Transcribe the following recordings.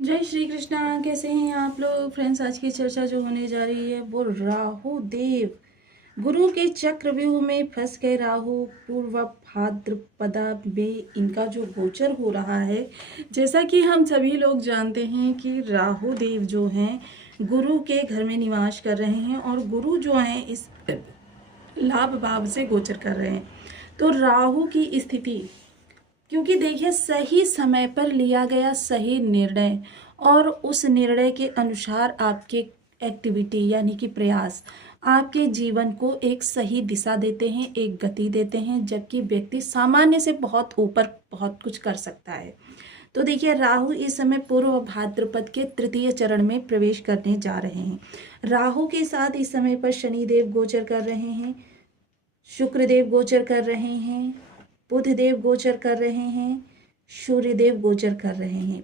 जय श्री कृष्णा। कैसे हैं आप लोग फ्रेंड्स। आज की चर्चा जो होने जा रही है वो राहु देव गुरु के चक्रव्यूह में फंस गए। राहु पूर्व भाद्रपदा में इनका जो गोचर हो रहा है, जैसा कि हम सभी लोग जानते हैं कि राहु देव जो हैं गुरु के घर में निवास कर रहे हैं और गुरु जो हैं इस लाभ भाव से गोचर कर रहे हैं। तो राहु की स्थिति, क्योंकि देखिए सही समय पर लिया गया सही निर्णय और उस निर्णय के अनुसार आपके एक्टिविटी यानी कि प्रयास आपके जीवन को एक सही दिशा देते हैं, एक गति देते हैं, जबकि व्यक्ति सामान्य से बहुत ऊपर बहुत कुछ कर सकता है। तो देखिए राहु इस समय पूर्व भाद्रपद के तृतीय चरण में प्रवेश करने जा रहे हैं। राहु के साथ इस समय पर शनिदेव गोचर कर रहे हैं, शुक्रदेव गोचर कर रहे हैं, बुध देव गोचर कर रहे हैं, सूर्य देव गोचर कर रहे हैं।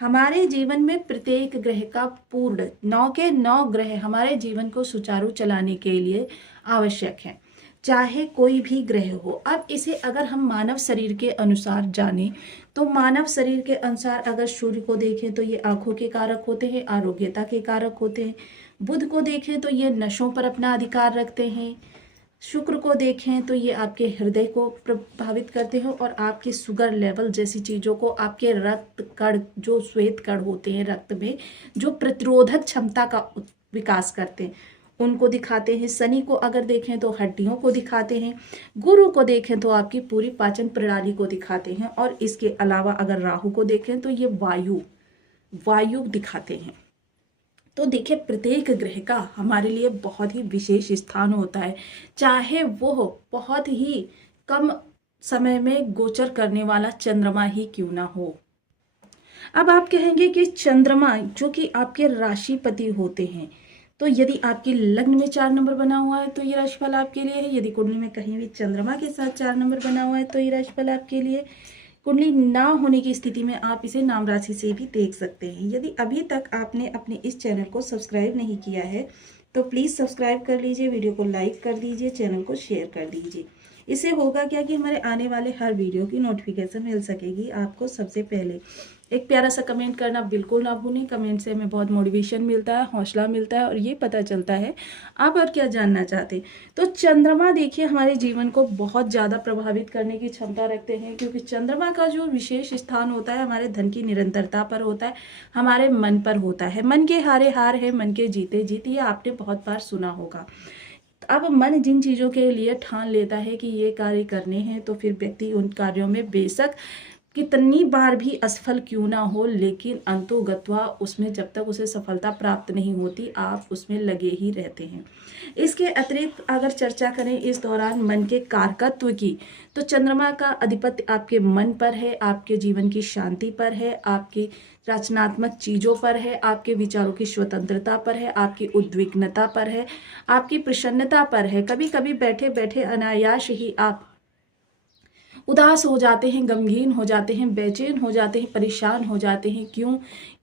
हमारे जीवन में प्रत्येक ग्रह का पूर्ण 9 के 9 ग्रह हमारे जीवन को सुचारू चलाने के लिए आवश्यक है, चाहे कोई भी ग्रह हो। अब इसे अगर हम मानव शरीर के अनुसार जानें तो मानव शरीर के अनुसार अगर सूर्य को देखें तो ये आंखों के कारक होते हैं, आरोग्यता के कारक होते हैं। बुध को देखें तो ये नशों पर अपना अधिकार रखते हैं। शुक्र को देखें तो ये आपके हृदय को प्रभावित करते हैं और आपके शुगर लेवल जैसी चीज़ों को, आपके रक्त कण जो श्वेत कण होते हैं रक्त में जो प्रतिरोधक क्षमता का विकास करते हैं उनको दिखाते हैं। शनि को अगर देखें तो हड्डियों को दिखाते हैं। गुरु को देखें तो आपकी पूरी पाचन प्रणाली को दिखाते हैं। और इसके अलावा अगर राहु को देखें तो ये वायु दिखाते हैं। तो देखिए प्रत्येक ग्रह का हमारे लिए बहुत ही विशेष स्थान होता है, चाहे वो बहुत ही कम समय में गोचर करने वाला चंद्रमा ही क्यों ना हो। अब आप कहेंगे कि चंद्रमा जो कि आपके राशिपति होते हैं, तो यदि आपके लग्न में 4 नंबर बना हुआ है तो ये राशिफल आपके लिए है। यदि कुंडली में कहीं भी चंद्रमा के साथ 4 नंबर बना हुआ है तो ये राशिफल आपके लिए। कुंडली ना होने की स्थिति में आप इसे नाम राशि से भी देख सकते हैं। यदि अभी तक आपने अपने इस चैनल को सब्सक्राइब नहीं किया है तो प्लीज़ सब्सक्राइब कर लीजिए, वीडियो को लाइक कर दीजिए, चैनल को शेयर कर दीजिए। इससे होगा क्या कि हमारे आने वाले हर वीडियो की नोटिफिकेशन मिल सकेगी आपको सबसे पहले। एक प्यारा सा कमेंट करना बिल्कुल ना भूलें। कमेंट से हमें बहुत मोटिवेशन मिलता है, हौसला मिलता है और ये पता चलता है आप और क्या जानना चाहते हैं। तो चंद्रमा देखिए हमारे जीवन को बहुत ज़्यादा प्रभावित करने की क्षमता रखते हैं, क्योंकि चंद्रमा का जो विशेष स्थान होता है हमारे धन की निरंतरता पर होता है, हमारे मन पर होता है। मन के हारे हार है, मन के जीते जीत, ये आपने बहुत बार सुना होगा। अब मन जिन चीज़ों के लिए ठान लेता है कि ये कार्य करने हैं तो फिर व्यक्ति उन कार्यों में बेशक कितनी बार भी असफल क्यों ना हो, लेकिन अंतोगत्वा उसमें जब तक उसे सफलता प्राप्त नहीं होती आप उसमें लगे ही रहते हैं। इसके अतिरिक्त अगर चर्चा करें इस दौरान मन के कारकत्व की, तो चंद्रमा का अधिपत्य आपके मन पर है, आपके जीवन की शांति पर है, आपकी रचनात्मक चीज़ों पर है, आपके विचारों की स्वतंत्रता पर है, आपकी उद्विग्नता पर है, आपकी प्रसन्नता पर है। कभी कभी बैठे बैठे अनायास ही आप उदास हो जाते हैं, गमगीन हो जाते हैं, बेचैन हो जाते हैं, परेशान हो जाते हैं। क्यों?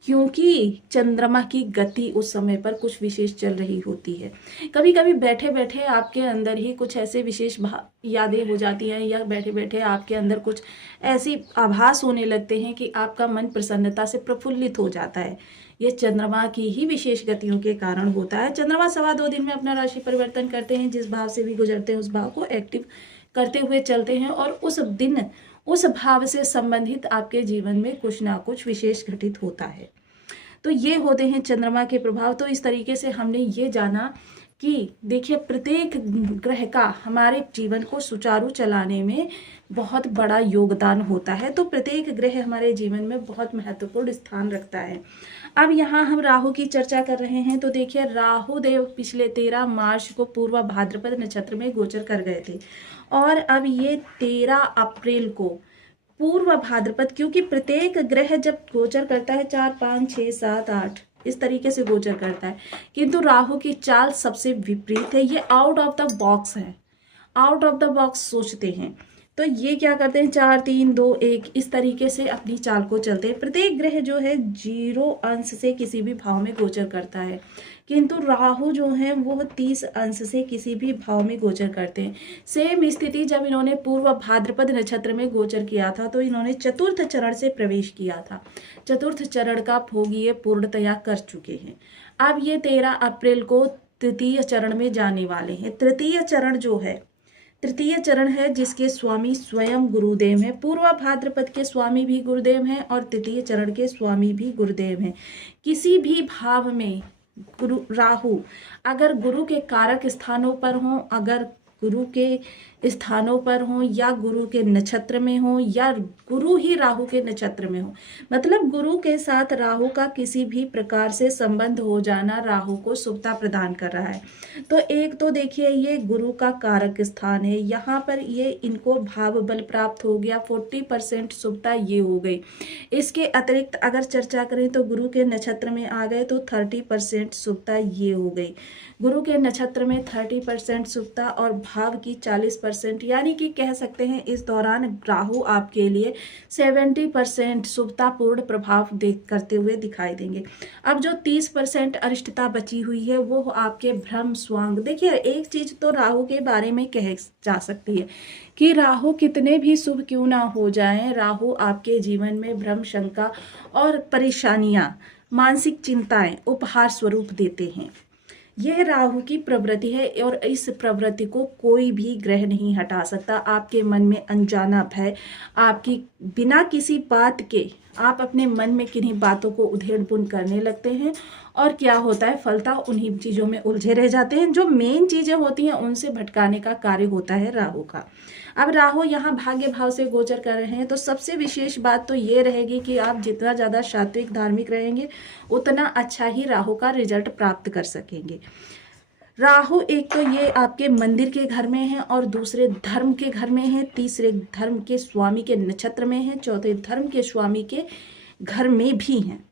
क्योंकि चंद्रमा की गति उस समय पर कुछ विशेष चल रही होती है। कभी कभी बैठे बैठे आपके अंदर ही कुछ ऐसे विशेष यादें हो जाती हैं, या बैठे बैठे आपके अंदर कुछ ऐसी आभास होने लगते हैं कि आपका मन प्रसन्नता से प्रफुल्लित हो जाता है। ये चंद्रमा की ही विशेष गतियों के कारण होता है। चंद्रमा 2.25 दिन में अपना राशि परिवर्तन करते हैं, जिस भाव से भी गुजरते हैं उस भाव को एक्टिव करते हुए चलते हैं और उस दिन उस भाव से संबंधित आपके जीवन में कुछ ना कुछ विशेष घटित होता है। तो ये होते हैं चंद्रमा के प्रभाव। तो इस तरीके से हमने ये जाना कि देखिए प्रत्येक ग्रह का हमारे जीवन को सुचारू चलाने में बहुत बड़ा योगदान होता है। तो प्रत्येक ग्रह हमारे जीवन में बहुत महत्वपूर्ण स्थान रखता है। अब यहाँ हम राहु की चर्चा कर रहे हैं, तो देखिए राहु देव पिछले 13 मार्च को पूर्व भाद्रपद नक्षत्र में गोचर कर गए थे और अब ये 13 अप्रैल को पूर्व भाद्रपद, क्योंकि प्रत्येक ग्रह जब गोचर करता है 4, 5, 6, 7, 8 इस तरीके से गोचर करता है, किंतु राहु की चाल सबसे विपरीत है। ये आउट ऑफ द बॉक्स है, आउट ऑफ द बॉक्स सोचते हैं। तो ये क्या करते हैं, 4 3 2 1 इस तरीके से अपनी चाल को चलते हैं। प्रत्येक ग्रह जो है 0 अंश से किसी भी भाव में गोचर करता है, किंतु राहु जो है वो 30 अंश से किसी भी भाव में गोचर करते हैं। सेम स्थिति जब इन्होंने पूर्व भाद्रपद नक्षत्र में गोचर किया था तो इन्होंने चतुर्थ चरण से प्रवेश किया था। चतुर्थ चरण का भोग ये पूर्णतया कर चुके हैं। अब ये 13 अप्रैल को तृतीय चरण में जाने वाले हैं। तृतीय चरण जो है, तृतीय चरण है जिसके स्वामी स्वयं गुरुदेव हैं। पूर्व भाद्रपद के स्वामी भी गुरुदेव हैं और तृतीय चरण के स्वामी भी गुरुदेव हैं। किसी भी भाव में गुरु राहु अगर गुरु के कारक स्थानों पर हों, अगर गुरु के स्थानों पर हों या गुरु के नक्षत्र में हों या गुरु ही राहु के नक्षत्र में हो, मतलब गुरु के साथ राहु का किसी भी प्रकार से संबंध हो जाना राहु को शुभता प्रदान कर रहा है। तो एक तो देखिए ये गुरु का कारक स्थान है, यहाँ पर ये इनको भाव बल प्राप्त हो गया, 40% शुभता ये हो गई। इसके अतिरिक्त अगर चर्चा करें तो गुरु के नक्षत्र में आ गए तो 30% शुभता ये हो गई। गुरु के नक्षत्र में 30% शुभता और भाव की 40%, यानी कि कह सकते हैं इस दौरान राहु आपके लिए 70% शुभतापूर्ण प्रभाव करते हुए दिखाई देंगे। अब जो 30% अरिष्टता बची हुई है वो आपके भ्रम स्वांग। देखिए एक चीज तो राहु के बारे में कह जा सकती है कि राहु कितने भी शुभ क्यों ना हो जाएं, राहु आपके जीवन में भ्रम, शंका और परेशानियां, मानसिक चिंताएं उपहार स्वरूप देते हैं। यह राहु की प्रवृत्ति है और इस प्रवृत्ति को कोई भी ग्रह नहीं हटा सकता। आपके मन में अनजाना भय, आपकी बिना किसी बात के आप अपने मन में किन्हीं बातों को उधेड़ बुन करने लगते हैं और क्या होता है, फलता उन्हीं चीज़ों में उलझे रह जाते हैं। जो मेन चीज़ें होती हैं उनसे भटकाने का कार्य होता है राहु का। अब राहु यहाँ भाग्य भाव से गोचर कर रहे हैं तो सबसे विशेष बात तो ये रहेगी कि आप जितना ज़्यादा सात्विक धार्मिक रहेंगे उतना अच्छा ही राहु का रिजल्ट प्राप्त कर सकेंगे। राहु एक तो ये आपके मंदिर के घर में है और दूसरे धर्म के घर में है, तीसरे धर्म के स्वामी के नक्षत्र में है, चौथे धर्म के स्वामी के घर में भी हैं।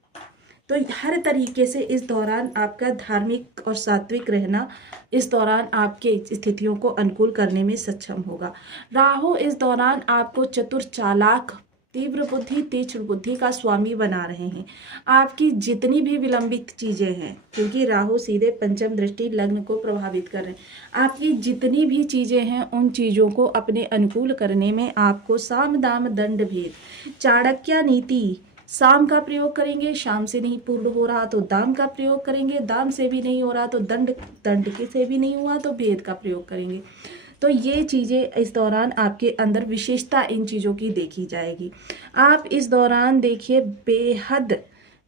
तो हर तरीके से इस दौरान आपका धार्मिक और सात्विक रहना इस दौरान आपके स्थितियों को अनुकूल करने में सक्षम होगा। राहु इस दौरान आपको चतुर, चालाक, तीव्र बुद्धि, तीक्ष्ण बुद्धि का स्वामी बना रहे हैं। आपकी जितनी भी विलंबित चीजें हैं, क्योंकि राहु सीधे पंचम दृष्टि लग्न को प्रभावित कर रहे हैं, आपकी जितनी भी चीजें हैं उन चीजों को अपने अनुकूल करने में आपको साम दाम दंड भेद, चाणक्य नीति, साम का प्रयोग करेंगे, शाम से नहीं पूर्ण हो रहा तो दाम का प्रयोग करेंगे, दाम से भी नहीं हो रहा तो दंड, दंड के से भी नहीं हुआ तो भेद का प्रयोग करेंगे। तो ये चीज़ें इस दौरान आपके अंदर विशेषता इन चीज़ों की देखी जाएगी। आप इस दौरान देखिए बेहद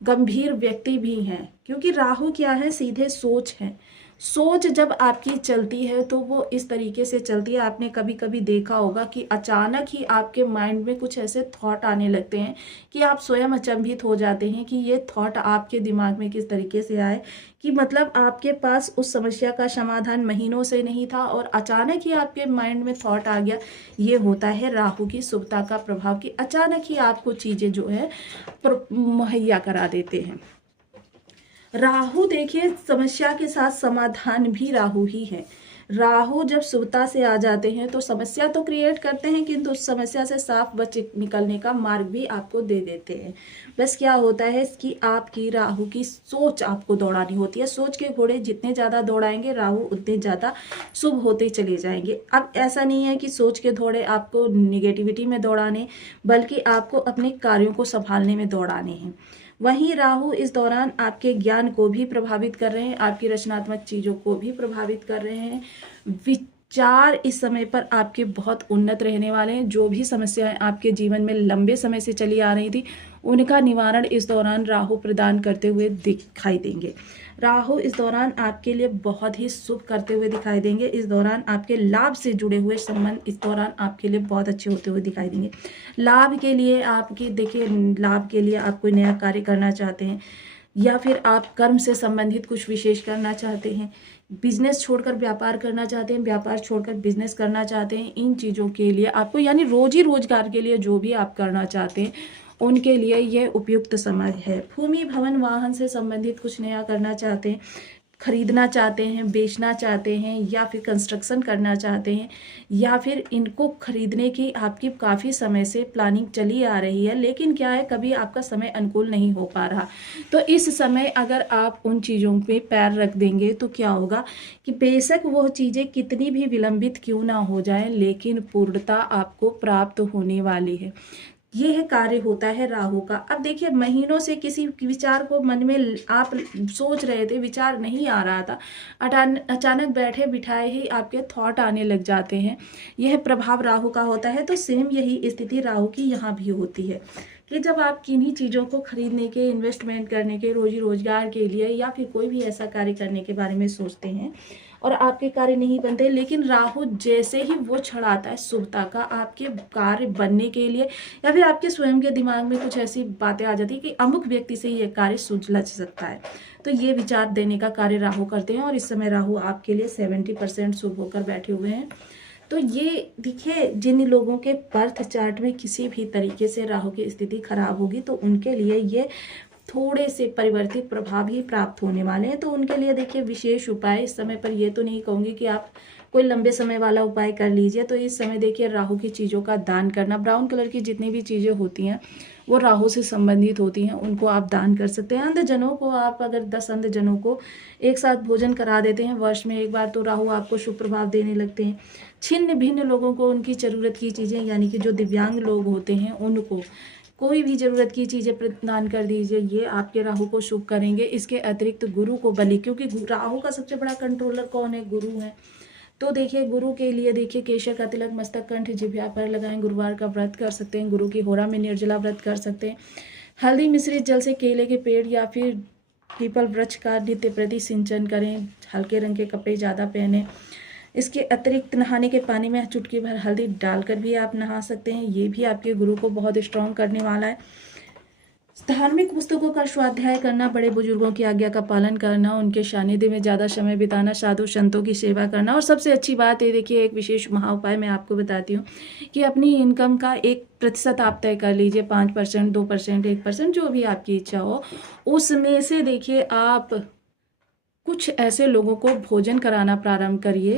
गंभीर व्यक्ति भी हैं, क्योंकि राहु क्या है, सीधे सोच है। सोच जब आपकी चलती है तो वो इस तरीके से चलती है, आपने कभी कभी देखा होगा कि अचानक ही आपके माइंड में कुछ ऐसे थॉट आने लगते हैं कि आप स्वयं अचंभित हो जाते हैं कि ये थॉट आपके दिमाग में किस तरीके से आए, कि मतलब आपके पास उस समस्या का समाधान महीनों से नहीं था और अचानक ही आपके माइंड में थॉट आ गया। ये होता है राहु की शुभता का प्रभाव कि अचानक ही आपको चीज़ें जो है मुहैया करा देते हैं। राहु देखिए समस्या के साथ समाधान भी राहु ही है। राहु जब शुभता से आ जाते हैं तो समस्या तो क्रिएट करते हैं, किंतु उस समस्या से साफ बच निकलने का मार्ग भी आपको दे देते हैं। बस क्या होता है कि आपकी राहु की सोच आपको दौड़ानी होती है। सोच के घोड़े जितने ज़्यादा दौड़ाएंगे राहु उतने ज़्यादा शुभ होते चले जाएंगे। अब ऐसा नहीं है कि सोच के घोड़े आपको निगेटिविटी में दौड़ाने, बल्कि आपको अपने कार्यों को संभालने में दौड़ाने हैं। वहीं राहु इस दौरान आपके ज्ञान को भी प्रभावित कर रहे हैं, आपकी रचनात्मक चीज़ों को भी प्रभावित कर रहे हैं। विचार इस समय पर आपके बहुत उन्नत रहने वाले हैं। जो भी समस्याएं आपके जीवन में लंबे समय से चली आ रही थी उनका निवारण इस दौरान राहु प्रदान करते हुए दिखाई देंगे। राहु इस दौरान आपके लिए बहुत ही शुभ करते हुए दिखाई देंगे। इस दौरान आपके लाभ से जुड़े हुए संबंध इस दौरान आपके लिए बहुत अच्छे होते हुए दिखाई देंगे। लाभ के लिए आपकी देखिए, लाभ के लिए आप कोई नया कार्य करना चाहते हैं या फिर आप कर्म से संबंधित कुछ विशेष करना चाहते हैं, बिजनेस छोड़कर व्यापार करना चाहते हैं, व्यापार छोड़कर बिजनेस करना चाहते हैं, इन चीज़ों के लिए आपको, यानी रोजी रोजगार के लिए जो भी आप करना चाहते हैं उनके लिए यह उपयुक्त समय है। भूमि, भवन, वाहन से संबंधित कुछ नया करना चाहते हैं, खरीदना चाहते हैं, बेचना चाहते हैं, या फिर कंस्ट्रक्शन करना चाहते हैं, या फिर इनको खरीदने की आपकी काफ़ी समय से प्लानिंग चली आ रही है, लेकिन क्या है कभी आपका समय अनुकूल नहीं हो पा रहा। तो इस समय अगर आप उन चीज़ों पे पैर रख देंगे तो क्या होगा कि बेशक वो चीज़ें कितनी भी विलंबित क्यों ना हो जाए, लेकिन पूर्णता आपको प्राप्त होने वाली है। यह कार्य होता है राहु का। अब देखिए, महीनों से किसी विचार को मन में आप सोच रहे थे, विचार नहीं आ रहा था, अचानक बैठे बिठाए ही आपके थॉट आने लग जाते हैं। यह प्रभाव राहु का होता है। तो सेम यही स्थिति राहु की यहाँ भी होती है कि जब आप किन्हीं चीज़ों को खरीदने के, इन्वेस्टमेंट करने के, रोजी रोजगार के लिए, या फिर कोई भी ऐसा कार्य करने के बारे में सोचते हैं और आपके कार्य नहीं बनते, लेकिन राहु जैसे ही वो छड़ाता है शुभता का आपके कार्य बनने के लिए, या फिर आपके स्वयं के दिमाग में कुछ ऐसी बातें आ जाती है कि अमुक व्यक्ति से ये कार्य सुलझ सकता है, तो ये विचार देने का कार्य राहु करते हैं। और इस समय राहु आपके लिए 70% शुभ होकर बैठे हुए हैं। तो ये देखिए, जिन लोगों के बर्थ चार्ट में किसी भी तरीके से राहु की स्थिति खराब होगी तो उनके लिए ये थोड़े से परिवर्तित प्रभाव ही प्राप्त होने वाले हैं। तो उनके लिए देखिए विशेष उपाय इस समय पर, ये तो नहीं कहूँगी कि आप कोई लंबे समय वाला उपाय कर लीजिए। तो इस समय देखिए राहु की चीज़ों का दान करना, ब्राउन कलर की जितनी भी चीज़ें होती हैं वो राहु से संबंधित होती हैं, उनको आप दान कर सकते हैं। अंधजनों को आप अगर 10 अंधजनों को एक साथ भोजन करा देते हैं वर्ष में एक बार, तो राहु आपको शुभ प्रभाव देने लगते हैं। छिन्न भिन्न लोगों को उनकी ज़रूरत की चीज़ें, यानी कि जो दिव्यांग लोग होते हैं उनको कोई भी ज़रूरत की चीज़ें प्रदान कर दीजिए, ये आपके राहु को शुभ करेंगे। इसके अतिरिक्त गुरु को बलि, क्योंकि राहु का सबसे बड़ा कंट्रोलर कौन है? गुरु है। तो देखिए गुरु के लिए देखिए केशर का तिलक मस्तक, कंठ, जिह्वा पर लगाएं। गुरुवार का व्रत कर सकते हैं, गुरु की होरा में निर्जला व्रत कर सकते हैं। हल्दी मिश्रित जल से केले के पेड़ या फिर पीपल वृक्ष का नित्य प्रति सिंचन करें। हल्के रंग के कपड़े ज़्यादा पहने। इसके अतिरिक्त नहाने के पानी में चुटकी भर हल्दी डालकर भी आप नहा सकते हैं, ये भी आपके गुरु को बहुत स्ट्रॉन्ग करने वाला है। धार्मिक पुस्तकों का स्वाध्याय करना, बड़े बुजुर्गों की आज्ञा का पालन करना, उनके सानिध्य में ज़्यादा समय बिताना, साधु संतों की सेवा करना। और सबसे अच्छी बात है, देखिए एक विशेष महा उपाय मैं आपको बताती हूँ कि अपनी इनकम का 1% आप तय कर लीजिए, 5%, 2%, 1%, जो भी आपकी इच्छा हो। उसमें से देखिए आप कुछ ऐसे लोगों को भोजन कराना प्रारंभ करिए